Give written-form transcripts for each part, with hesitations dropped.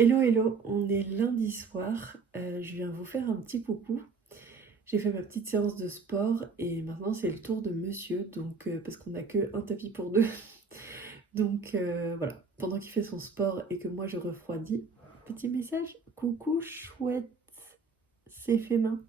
Hello hello, on est lundi soir, je viens vous faire un petit coucou. J'ai fait ma petite séance de sport et maintenant c'est le tour de monsieur, donc parce qu'on n'a que un tapis pour deux. Donc voilà, pendant qu'il fait son sport et que moi je refroidis, petit message, coucou chouette, c'est fait main.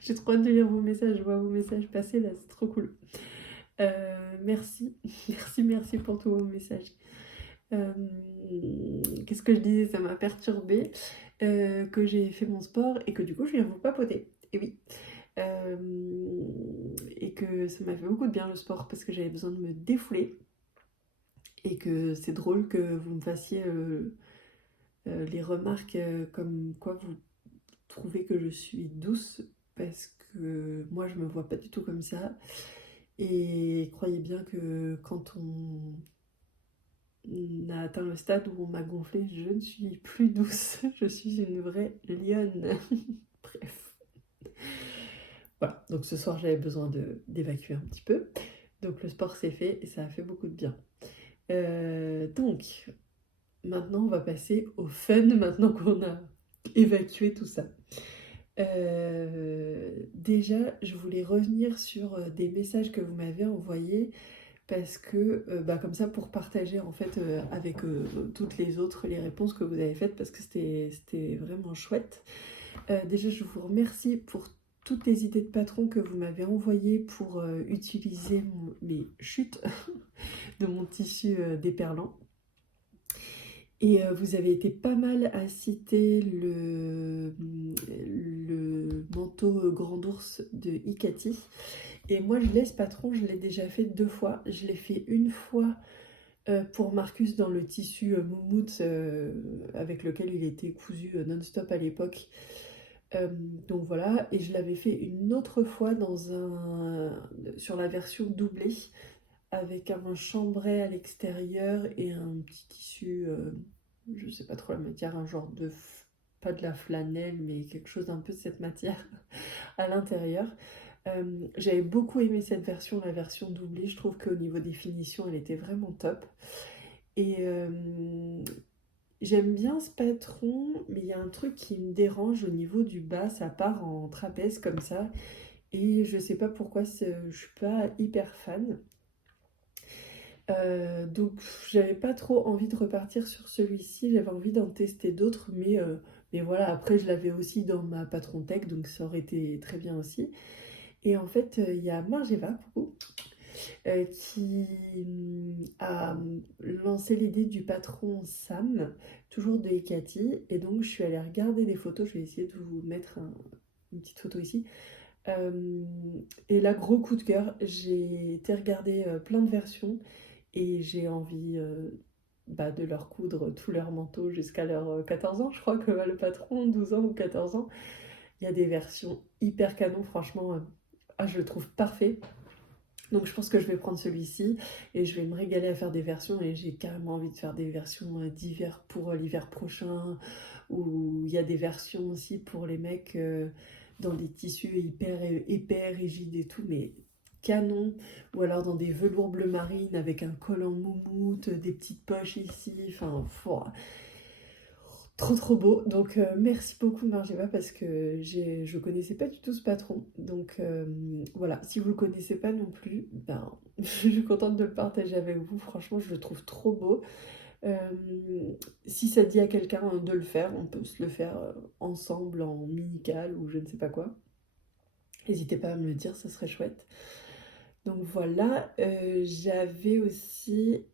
J'ai trop hâte de lire vos messages, je vois vos messages passer là, c'est trop cool. Merci, merci pour tous vos messages. Euh, Qu'est-ce que je disais? Ça m'a perturbée, que j'ai fait mon sport et que du coup je viens vous papoter. Et oui. Euh, et que ça m'a fait beaucoup de bien le sport parce que j'avais besoin de me défouler. Et que c'est drôle que vous me fassiez les remarques comme quoi vous trouvez que je suis douce parce que moi je me vois pas du tout comme ça. Et croyez bien que quand on a atteint le stade où on m'a gonflé, je ne suis plus douce, je suis une vraie lionne. Bref. Voilà, donc ce soir j'avais besoin d'évacuer un petit peu. Donc le sport s'est fait et ça a fait beaucoup de bien. Donc maintenant on va passer au fun, maintenant qu'on a évacué tout ça. Déjà, je voulais revenir sur des messages que vous m'avez envoyés parce que comme ça pour partager en fait avec toutes les autres les réponses que vous avez faites parce que c'était vraiment chouette. Déjà je vous remercie pour toutes les idées de patron que vous m'avez envoyées pour utiliser mes chutes de mon tissu déperlant. Et vous avez été pas mal à citer le manteau grand ours de Ikati. Et moi, je laisse patron, je l'ai déjà fait 2 fois. Je l'ai fait une fois pour Marcus dans le tissu moumoute avec lequel il était cousu non-stop à l'époque. Donc voilà, et je l'avais fait une autre fois sur la version doublée avec un chambray à l'extérieur et un petit tissu, je sais pas trop la matière, un genre pas de la flanelle, mais quelque chose d'un peu de cette matière à l'intérieur. J'avais beaucoup aimé cette version, la version doublée. Je trouve qu'au niveau des finitions, elle était vraiment top. Et j'aime bien ce patron, mais il y a un truc qui me dérange au niveau du bas. Ça part en trapèze comme ça. Et je sais pas pourquoi, je suis pas hyper fan. Donc j'avais pas trop envie de repartir sur celui-ci, j'avais envie d'en tester d'autres, mais voilà, après je l'avais aussi dans ma Patron Tech, donc ça aurait été très bien aussi. Et en fait, il y a Margeva, coucou, qui a lancé l'idée du patron Sam, toujours de Ekati, et donc je suis allée regarder des photos, je vais essayer de vous mettre une petite photo ici. Euh, et là, gros coup de cœur, j'ai été regarder plein de versions. Et j'ai envie de leur coudre tous leurs manteaux jusqu'à leurs 14 ans. Je crois que le patron, 12 ans ou 14 ans, il y a des versions hyper canon, franchement. Je le trouve parfait. Donc je pense que je vais prendre celui-ci et je vais me régaler à faire des versions. Et j'ai carrément envie de faire des versions d'hiver pour l'hiver prochain. Ou il y a des versions aussi pour les mecs dans des tissus hyper épais, rigides et tout. Mais canon, ou alors dans des velours bleu marine avec un col en moumoute, des petites poches ici, enfin, trop beau. Donc merci beaucoup Margeva parce que je connaissais pas du tout ce patron. Donc voilà, si vous le connaissez pas non plus, ben, je suis contente de le partager avec vous. Franchement, je le trouve trop beau. Euh, Si ça dit à quelqu'un de le faire, on peut se le faire ensemble en mini-cale ou je ne sais pas quoi. N'hésitez pas à me le dire, ça serait chouette. Donc voilà, j'avais aussi...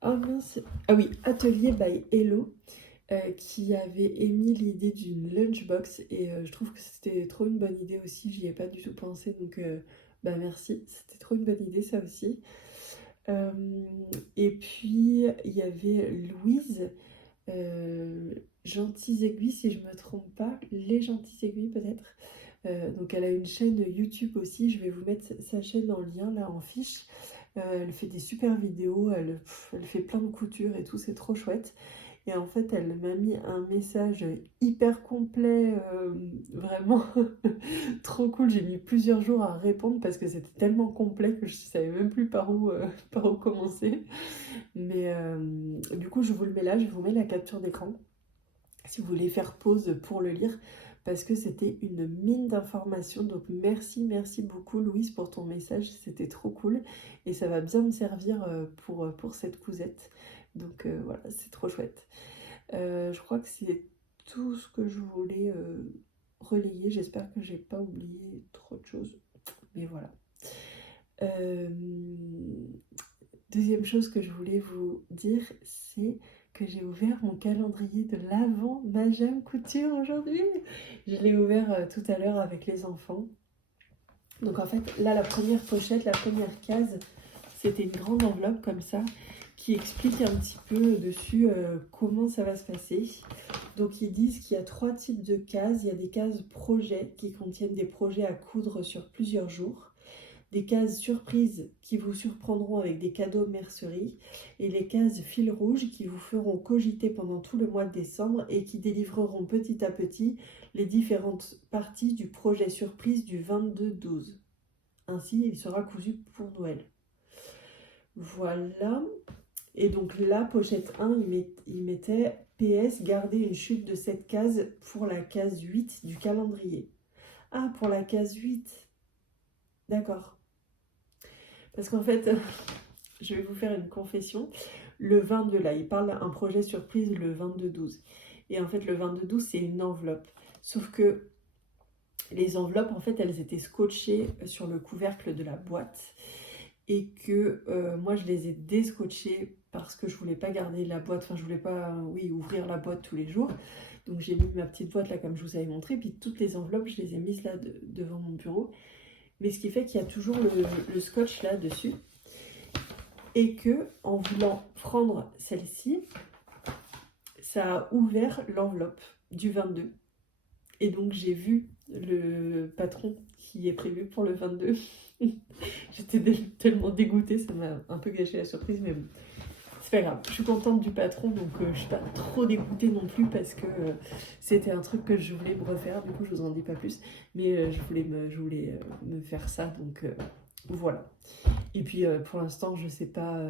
Oh mince. Ah oui, Atelier by Hello, qui avait émis l'idée d'une lunchbox et je trouve que c'était trop une bonne idée aussi, j'y ai pas du tout pensé, donc merci, c'était trop une bonne idée ça aussi. Euh, et puis il y avait Louise, Gentilles Aiguilles si je me trompe pas, les Gentilles Aiguilles peut-être. Donc elle a une chaîne YouTube aussi, je vais vous mettre sa chaîne en lien là en fiche. Elle fait des super vidéos, elle fait plein de coutures et tout, c'est trop chouette. Et en fait, elle m'a mis un message hyper complet, vraiment trop cool. J'ai mis plusieurs jours à répondre parce que c'était tellement complet que je ne savais même plus par où commencer. Mais du coup, je vous le mets là, je vous mets la capture d'écran si vous voulez faire pause pour le lire, parce que c'était une mine d'informations. Donc merci beaucoup Louise pour ton message, c'était trop cool et ça va bien me servir pour cette cousette. Donc voilà, c'est trop chouette. Je crois que c'est tout ce que je voulais relayer. J'espère que j'ai pas oublié trop de choses, mais voilà. Deuxième chose que je voulais vous dire, c'est que j'ai ouvert mon calendrier de l'Avent Majam Couture aujourd'hui. Je l'ai ouvert tout à l'heure avec les enfants. Donc en fait, là, la première pochette, la première case, c'était une grande enveloppe comme ça qui explique un petit peu dessus comment ça va se passer. Donc ils disent qu'il y a 3 types de cases. Il y a des cases projets qui contiennent des projets à coudre sur plusieurs jours. Des cases surprises qui vous surprendront avec des cadeaux mercerie et les cases fil rouge qui vous feront cogiter pendant tout le mois de décembre et qui délivreront petit à petit les différentes parties du projet surprise du 22-12. Ainsi, il sera cousu pour Noël. Voilà. Et donc la pochette 1, il mettait PS, garder une chute de cette case pour la case 8 du calendrier. Ah, pour la case 8. D'accord. Parce qu'en fait, je vais vous faire une confession. Le 22, là, il parle d'un projet surprise le 22-12. Et en fait, le 22-12, c'est une enveloppe. Sauf que les enveloppes, en fait, elles étaient scotchées sur le couvercle de la boîte. Et que moi, je les ai déscotchées parce que je voulais pas garder la boîte. Enfin, je voulais pas, ouvrir la boîte tous les jours. Donc, j'ai mis ma petite boîte là, comme je vous avais montré. Puis toutes les enveloppes, je les ai mises là devant mon bureau. Mais ce qui fait qu'il y a toujours le scotch là dessus. Et que en voulant prendre celle-ci, ça a ouvert l'enveloppe du 22. Et donc j'ai vu le patron qui est prévu pour le 22. J'étais tellement dégoûtée, ça m'a un peu gâché la surprise, mais bon, c'est pas grave. Je suis contente du patron, donc je suis pas trop dégoûtée non plus parce que c'était un truc que je voulais me refaire. Du coup, je vous en dis pas plus, mais je voulais me faire ça, donc voilà. Et puis pour l'instant, je sais pas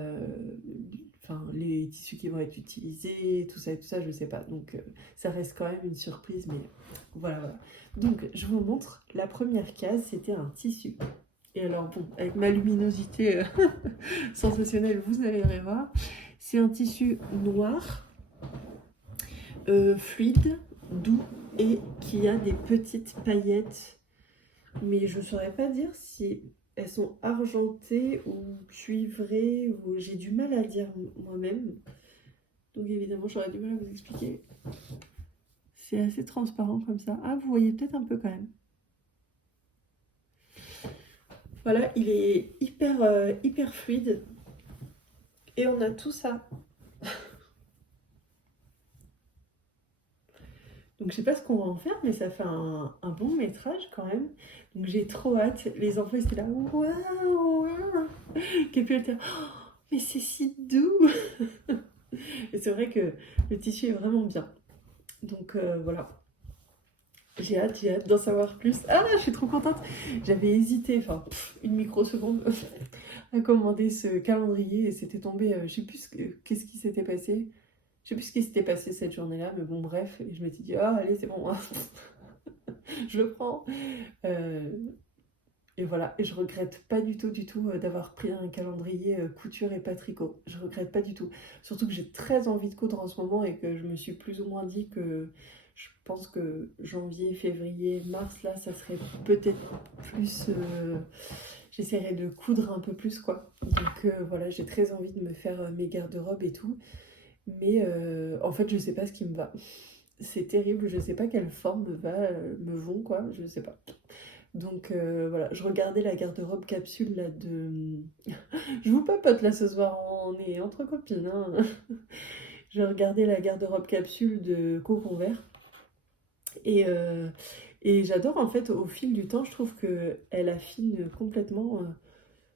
les tissus qui vont être utilisés, tout ça, je sais pas. Donc ça reste quand même une surprise, mais voilà. Donc je vous montre, la première case, c'était un tissu. Et alors bon, avec ma luminosité sensationnelle, vous allez voir, c'est un tissu noir, fluide, doux et qui a des petites paillettes. Mais je saurais pas dire si elles sont argentées ou cuivrées, ou j'ai du mal à dire moi-même. Donc évidemment, j'aurais du mal à vous expliquer. C'est assez transparent comme ça. Ah, vous voyez peut-être un peu quand même. Voilà, il est hyper fluide. Et on a tout ça. Donc je sais pas ce qu'on va en faire, mais ça fait un bon métrage quand même. Donc j'ai trop hâte. Les enfants ils étaient là, waouh. Et puis elle était, oh, mais c'est si doux. Et c'est vrai que le tissu est vraiment bien. Donc voilà. J'ai hâte d'en savoir plus. Ah, je suis trop contente. J'avais hésité, une microseconde, à commander ce calendrier et c'était tombé, je sais plus qu'est-ce qui s'était passé. Je sais plus ce qui s'était passé cette journée-là, mais bon, bref. Et je m'étais dit, ah, allez, c'est bon, hein. Je le prends. Et voilà, et je regrette pas du tout d'avoir pris un calendrier couture et pas tricot. Je regrette pas du tout. Surtout que j'ai très envie de coudre en ce moment et que je me suis plus ou moins dit que je pense que janvier, février, mars, là, ça serait peut-être plus... j'essaierai de coudre un peu plus, quoi. Donc voilà, j'ai très envie de me faire mes garde-robes et tout. Mais en fait, je sais pas ce qui me va. C'est terrible, je sais pas quelle forme me vont, quoi. Je sais pas. Donc voilà, je regardais la garde-robe capsule là de... Je vous papote là ce soir, on est entre copines, hein. Je regardais la garde-robe capsule de Cocon Vert. Et j'adore en fait, au fil du temps, je trouve qu'elle affine complètement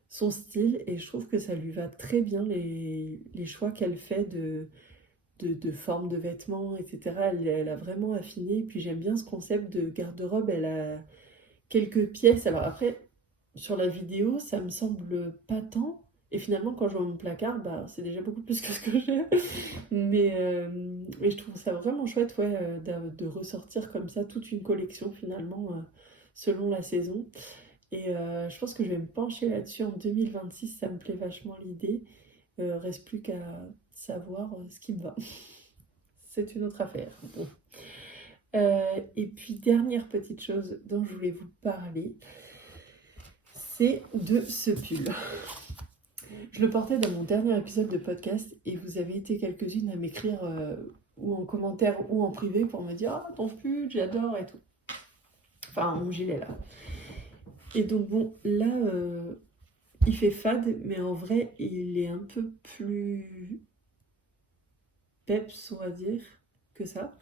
son style. Et je trouve que ça lui va très bien les choix qu'elle fait de forme de vêtements, etc. Elle a vraiment affiné. Et puis j'aime bien ce concept de garde-robe. Elle a quelques pièces. Alors après, sur la vidéo, ça me semble pas tant. Et finalement, quand je vois mon placard, bah, c'est déjà beaucoup plus que ce que j'ai. Mais je trouve ça vraiment chouette, ouais, de ressortir comme ça toute une collection finalement, selon la saison. Et je pense que je vais me pencher là-dessus en 2026, ça me plaît vachement l'idée. Reste plus qu'à savoir ce qui me va. C'est une autre affaire. Bon. Et puis, dernière petite chose dont je voulais vous parler, c'est de ce pull. Je le portais dans mon dernier épisode de podcast et vous avez été quelques-unes à m'écrire ou en commentaire ou en privé pour me dire « Ah, ton pull, j'adore » et tout. Enfin, mon gilet là. Et donc bon, là, il fait fade, mais en vrai, il est un peu plus peps, on va dire, que ça.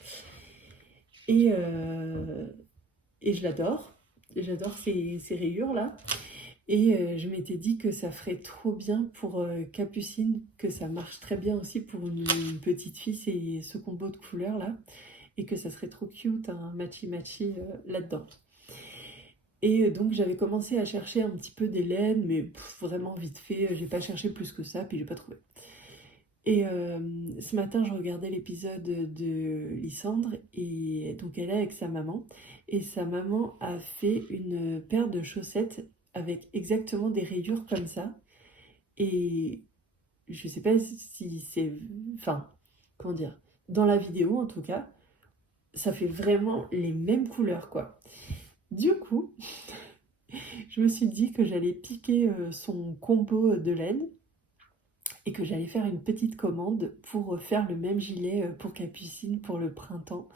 Et je l'adore. J'adore ces rayures là. Et je m'étais dit que ça ferait trop bien pour Capucine, que ça marche très bien aussi pour une petite fille, c'est ce combo de couleurs là. Et que ça serait trop cute, un matchy-matchy là-dedans. Et donc j'avais commencé à chercher un petit peu des laines, mais vraiment vite fait, j'ai pas cherché plus que ça, puis j'ai pas trouvé. Et ce matin, je regardais l'épisode de Lysandre, et donc elle est avec sa maman, et sa maman a fait une paire de chaussettes avec exactement des rayures comme ça, et je sais pas si c'est... Enfin, comment dire? Dans la vidéo, en tout cas, ça fait vraiment les mêmes couleurs, quoi. Du coup, je me suis dit que j'allais piquer son combo de laine, et que j'allais faire une petite commande pour faire le même gilet pour Capucine pour le printemps.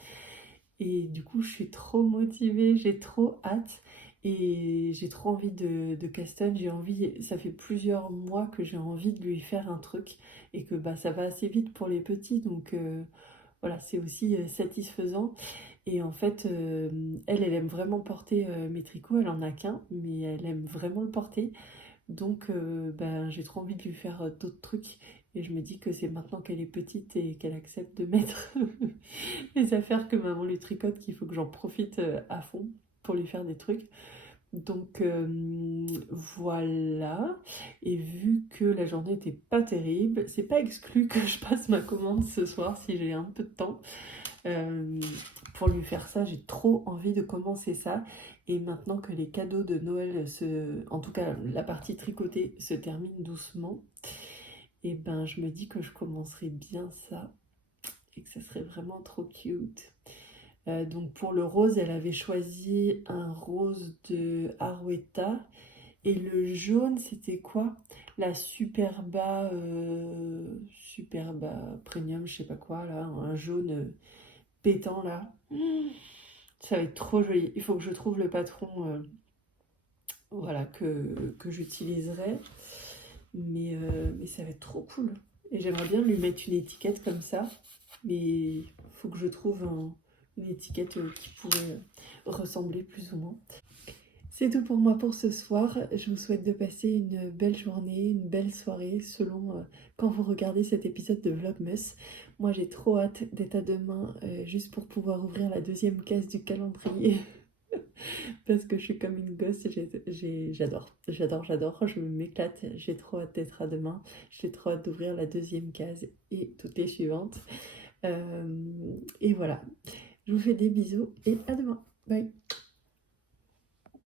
Et du coup, je suis trop motivée, j'ai trop hâte et j'ai trop envie de Caston. J'ai envie, ça fait plusieurs mois que j'ai envie de lui faire un truc et que bah, ça va assez vite pour les petits, donc voilà, c'est aussi satisfaisant. Et en fait, elle aime vraiment porter mes tricots, elle en a qu'un, mais elle aime vraiment le porter. Donc, ben, j'ai trop envie de lui faire d'autres trucs. Et je me dis que c'est maintenant qu'elle est petite et qu'elle accepte de mettre les affaires que maman lui tricote qu'il faut que j'en profite à fond pour lui faire des trucs. Donc, voilà. Et vu que la journée n'était pas terrible, c'est pas exclu que je passe ma commande ce soir si j'ai un peu de temps. Pour lui faire ça, j'ai trop envie de commencer ça. Et maintenant que les cadeaux de Noël, en tout cas la partie tricotée, se termine doucement, et ben je me dis que je commencerai bien ça et que ça serait vraiment trop cute. Donc pour le rose, elle avait choisi un rose de Arouetta. Et le jaune, c'était quoi? La Superba, Superba Premium, je sais pas quoi, là, un jaune pétant là. Ça va être trop joli. Il faut que je trouve le patron voilà, que j'utiliserai. Mais ça va être trop cool. Et j'aimerais bien lui mettre une étiquette comme ça. Mais il faut que je trouve une étiquette qui pourrait ressembler plus ou moins. C'est tout pour moi pour ce soir. Je vous souhaite de passer une belle journée, une belle soirée selon quand vous regardez cet épisode de Vlogmas. Moi j'ai trop hâte d'être à demain juste pour pouvoir ouvrir la deuxième case du calendrier. Parce que je suis comme une gosse, j'adore, je m'éclate, j'ai trop hâte d'être à demain, j'ai trop hâte d'ouvrir la deuxième case et toutes les suivantes. Et voilà, je vous fais des bisous et à demain, bye.